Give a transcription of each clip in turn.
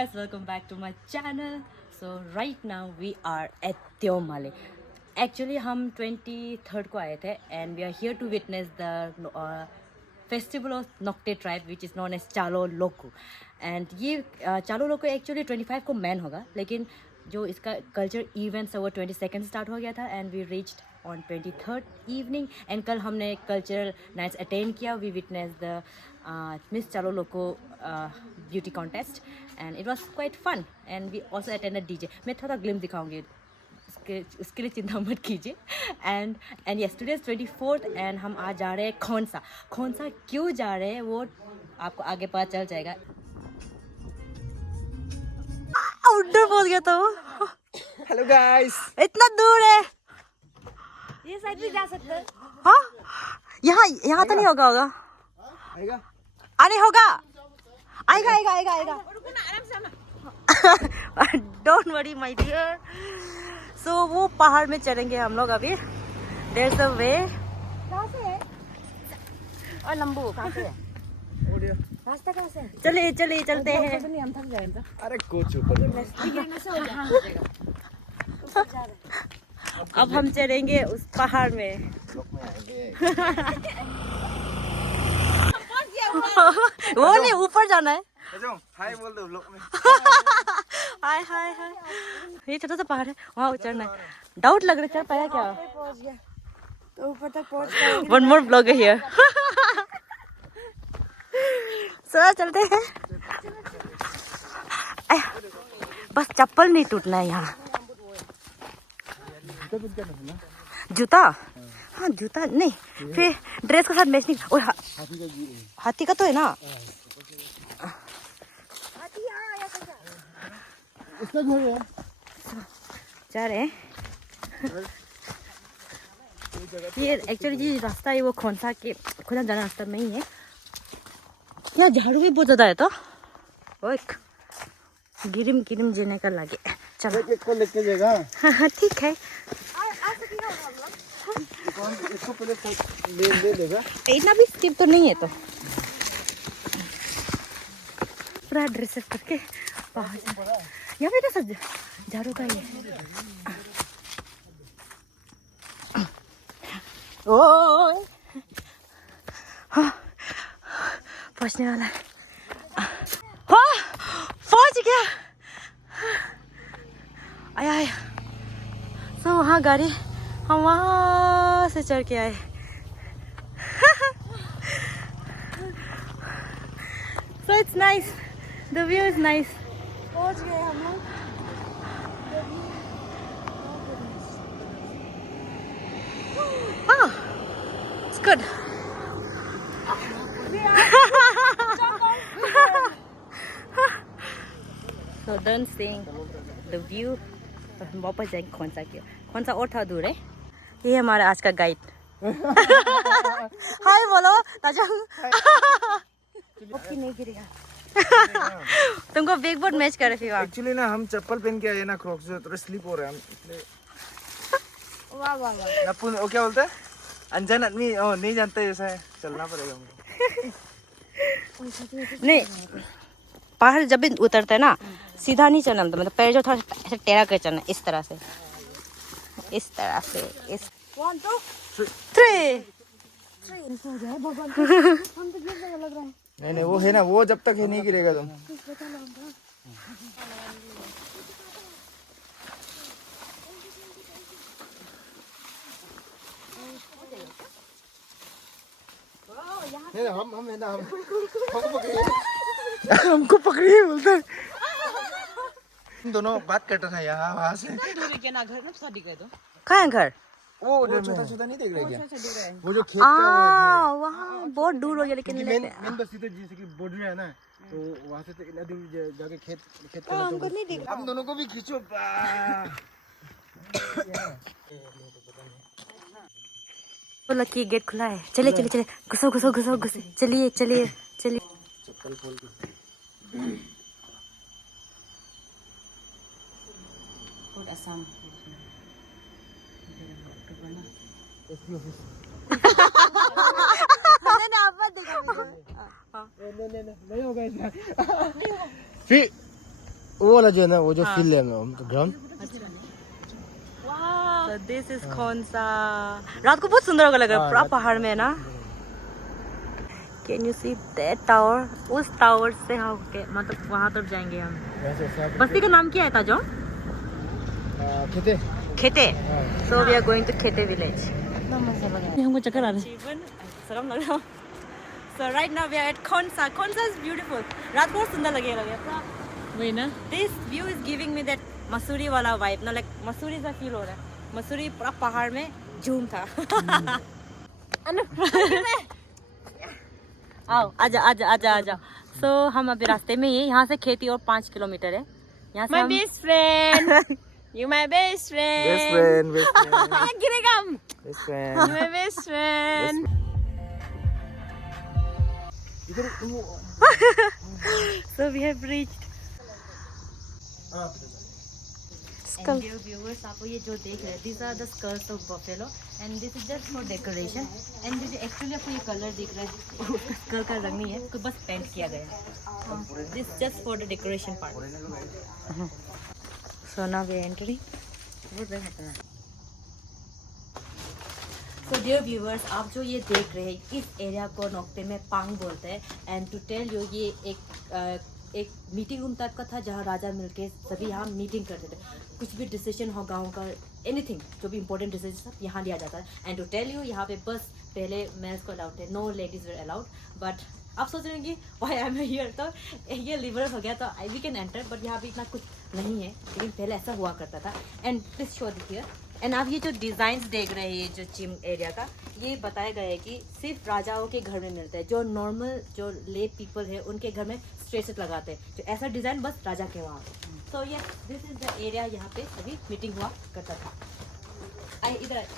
guys, welcome back to my channel. So right now we are at Teomale. Actually हम 23rd को आए थे and we are here to witness the festival of Nokte tribe which is known as Chalo Loko. And ये Chalo Loko actually 25 को man होगा, लेकिन जो इसका culture events है वो 22nd start हो गया था and we reached on 23rd evening. And कल हमने cultural nights attend किया. We witnessed the Miss Chalo Loko beauty contest and it was quite fun. And we also attended DJ. मैं थोड़ा glimpse दिखाऊंगी, उसके लिए चिंता मत कीजिए. And yes, today is 24th and हम आज जा रहे हैं खोंसा क्यों जा रहे हैं वो आपको आगे पता चल जाएगा. आउटडोर पहुंच गया था वो. हेलो गाइस, इतना दूर है. ये साइड भी जा सकते हैं. हाँ, यहाँ तो नहीं होगा आएगा अरे होगा, आएगा. रुको ना, आराम से आना. Don't worry my dear. So वो पहाड़ में चढ़ेंगे हम लोग अभी. There is a way. कहाँ से है? और लंबू कहाँ से है? रास्ता कहाँ से है? चलिए चलते हैं. नहीं, हम थक जाएंगे. अरे कुछ ऊपर गिरने से हो जाएगा. अब हम चढ़ेंगे उस पहाड़ में. वो नहीं, ऊपर जाना है. हाय बोल दो लोग में. हाय. ये छोटा सा पहाड़ है, वहाँ चढ़ना है. डाउट लग रहा है, चढ़ पाया क्या? पहुँच गया तो ऊपर तक पहुँच गया. One more blogger here. Sir चलते हैं. बस चप्पल नहीं टूटना है यहाँ. जूता? हाँ जूता नहीं, फिर ड्रेस के साथ मैच नहीं. और हाथी का तो है ना. इसका घर है. जा रहे हैं. ये एक्चुअली जी रास्ता है वो खोंसा जाना रास्ता में ही है. यहाँ झाड़ू भी बहुत ज्यादा है तो एक गिरिम जीने का लगे. चलो एक को लेके जाएगा. हाँ ठीक है. इसको पहले ले लेगा. इतना भी स्टिप तो नहीं है तो पूरा ड्रेस अप करके बाहर जाना. यहाँ पे तो सब झाड़ू का ही है. ओ हाँ पहुँचने वाला है. हाँ पहुँच गया. आया. सो वहाँ गाड़ी हम वहाँ से चढ़ के आए. So it's nice. The view is nice. पहुँच गए हम लोग. Ah, it's good. So done seeing the view. हम वापस जाएंगे खोंसा और था दूर है. ये हमारा आज का गाइड. हाय बोलो ताजंग. ओके नहीं गिरेगा. तुमको बिग बोर्ड मैच कर रहे थे. एक्चुअली ना हम चप्पल पहन के आए ना, क्रॉक्स से थोड़ा स्लिप हो रहा है हम इसलिए. वाह. वो क्या बोलते हैं, अनजान आदमी नहीं जानते जैसा है, चलना पड़ेगा हमको. नहीं, पहाड़ जब भी उतरते हैं ना सीधा नहीं चलना, मतलब पैर जो थोड़ा ऐसे टेढ़ा कर चलना. इस तरह से. 1 2 3. हो जाए भगवान. हम तो गिर जाएगा लग रहा है. नहीं वो है ना, वो जब तक है नहीं गिरेगा तुम. हम है ना, हमको पकड़िए बोलते हैं. हम दोनों बात कर रहे हैं यहाँ वहाँ से. कहाँ है घर? वो छोटा नहीं देख रहे क्या, वो जो खेत वहाँ बहुत दूर हो गया. लेकिन मेन बस्ती तो जैसे कि बॉर्डर है ना, तो वहाँ से तो इतना दूर जाके खेत हमको नहीं दिख रहा. हम दोनों को भी खींचो. वो लकी गेट खुला है. चले घुसो. चलिए. चप्पल खोल के असम. नहीं होगा ऐसा. फिर वो वाला जो है ना, वो जो फील्ड है ना, ground. So this is Khonsa. रात को बहुत सुंदर होगा लग रहा है, पूरा पहाड़ में ना। Can you see that tower? उस टावर से होके मतलब वहाँ तक जाएंगे हम। बस्ती का नाम क्या है ताजो? खेते। खेते। So we are going to खेते village। हमको चक्कर आ रहा है। शर्म लग रहा है। So right now we are at Khonsa. Khonsa is beautiful। रात को बहुत सुंदर लगेगा। वही ना? This view is giving me that Mussoorie वाला vibe ना, like मसूरी सा फील हो रहा है। मसूरी पूरा पहाड़ में झूम था। आओ आजा आजा आजा आजा। So हम अभी रास्ते में ही, यहाँ से खेती और 5 किलोमीटर है। यहाँ से हम best friend. You my best friend. Best friend, best friend, गिरेगा हम. best friend. You my best friend. So we have reached। And dear viewers, आप ये जो देख रहे हैं, these are the skulls of buffalo, and this is just for decoration. And this actually आपको ये कलर दिख रहा है, उसका skull का रंग नहीं है, उसको बस पेंट किया गया है। This just for the decoration part. So now we are entering। So dear viewers, आप जो ये देख रहे हैं, इस एरिया को नोक्ते में पांग बोलते हैं। And to tell you, ये एक मीटिंग रूम टाइप का था, जहाँ राजा मिलके सभी यहाँ मीटिंग करते थे। कुछ भी डिसीजन हो गाँव का, एनीथिंग जो भी इंपॉर्टेंट डिसीजन सब यहाँ लिया जाता है। एंड टू टेल यू, यहाँ पे बस पहले मेल्स को अलाउड थे, no ladies were allowed. But आप सोच रहे हैं कि व्हाई आई एम हियर, तो ये लिबरल हो गया तो वी कैन एंटर, बट यहाँ पे इतना कुछ नहीं है, लेकिन पहले ऐसा हुआ करता था। एंड प्लीज शो दिखिए। एंड आप ये जो डिज़ाइंस देख रहे हैं, जो जिम एरिया का, ये बताया गया है कि सिर्फ राजाओं के घर में मिलता है। जो नॉर्मल जो ले पीपल है, उनके घर में स्ट्रेसेस लगाते हैं, जो ऐसा डिज़ाइन बस राजा के वहाँ। सो ये दिस इज द एरिया, यहाँ पे सभी मीटिंग हुआ करता था। आइए इधर आइए।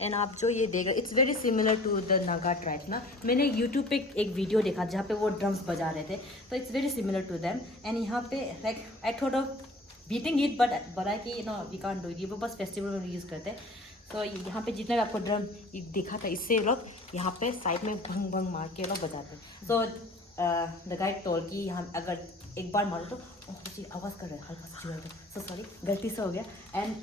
एंड आप जो ये देख रहे, it's very similar to the Naga tribe ना। मैंने यूट्यूब पे एक वीडियो देखा जहाँ पे वो ड्रम्स बजा रहे थे, तो it's very similar to them. And यहाँ पे like I thought of beating it, but बड़ा कि no we can't do it, ये वो बस फेस्टिवल में यूज़ करते हैं। तो यहाँ पे जितना भी आपको ड्रम दिखा था, इससे लोग यहाँ पे साइड में भंग भंग मार के लोग बजाते हैं। सो द गाइड टोल कि यहाँ अगर एक बार मारो तो आवाज़ कर रहे हैं, हल्का सा चिल्ला, सो सॉरी गलती से हो गया। एंड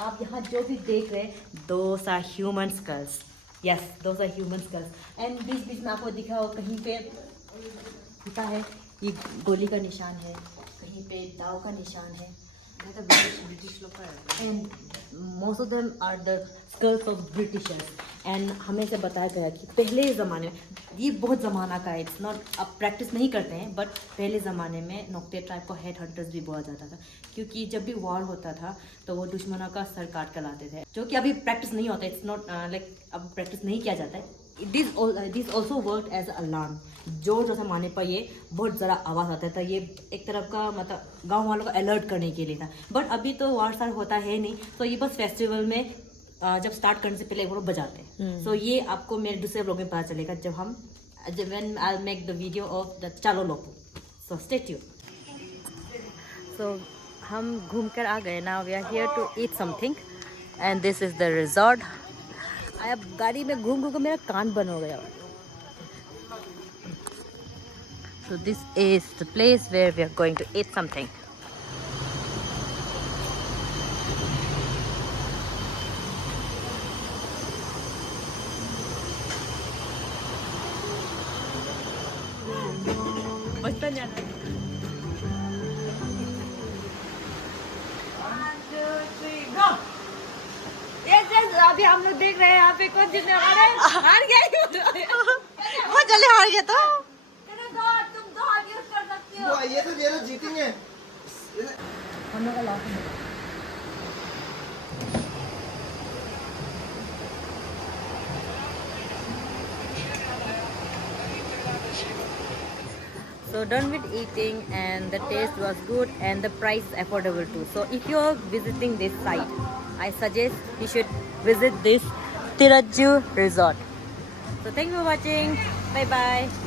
आप यहाँ जो भी देख रहे हैं, those are human skulls. Yes, those are human skulls. And बीच बीच में आपको दिखा हो कहीं पे होता है, ये गोली का निशान है, कहीं पे दाव का निशान है। ब्रिटिश लोग का। And most of them are the skulls of Britishers. And हमें से बताया गया कि पहले ज़माने में, ये बहुत ज़माना का है, इट्स नॉट, अब प्रैक्टिस नहीं करते हैं, बट पहले ज़माने में नोक्ते ट्राइब को हेड हंटर्स भी बोला जाता था, क्योंकि जब भी वॉर होता था तो वो दुश्मनों का सर काट कर लाते थे, जो कि अभी प्रैक्टिस नहीं होता है। इट्स नॉट लाइक अब प्रैक्टिस नहीं किया जाता है। This also work as alarm. जोर से मारने पर ये बहुत ज़रा आवाज़ आता था, ये एक तरफ का मतलब गांव वालों को अलर्ट करने के लिए था। बट अभी तो वार सार होता है नहीं, तो ये बस फेस्टिवल में जब स्टार्ट करने से पहले वो लोग बजाते हैं। सो ये आपको मेरे दूसरे ब्लॉग में पता चलेगा जब when I make the video of the चालो लोपो। So stay tuned. सो हम घूम कर आ गए ना, we are here to eat something and this is the resort. अब गाड़ी में घूम घूम कर मेरा कान बंद हो गया। So this is the place where we are going to eat something. अभी हम लोग देख रहे हैं यहाँ पे कौन जीतने वाला है। हार गया। बहुत जल्दी हार गया तो ये तो ये जीतेंगे। हम लोग का लॉस है। So done with eating and the taste was good and the price is affordable too. So if you are visiting this site, I suggest you should visit this Tiraju resort. So thank you for watching. Bye bye.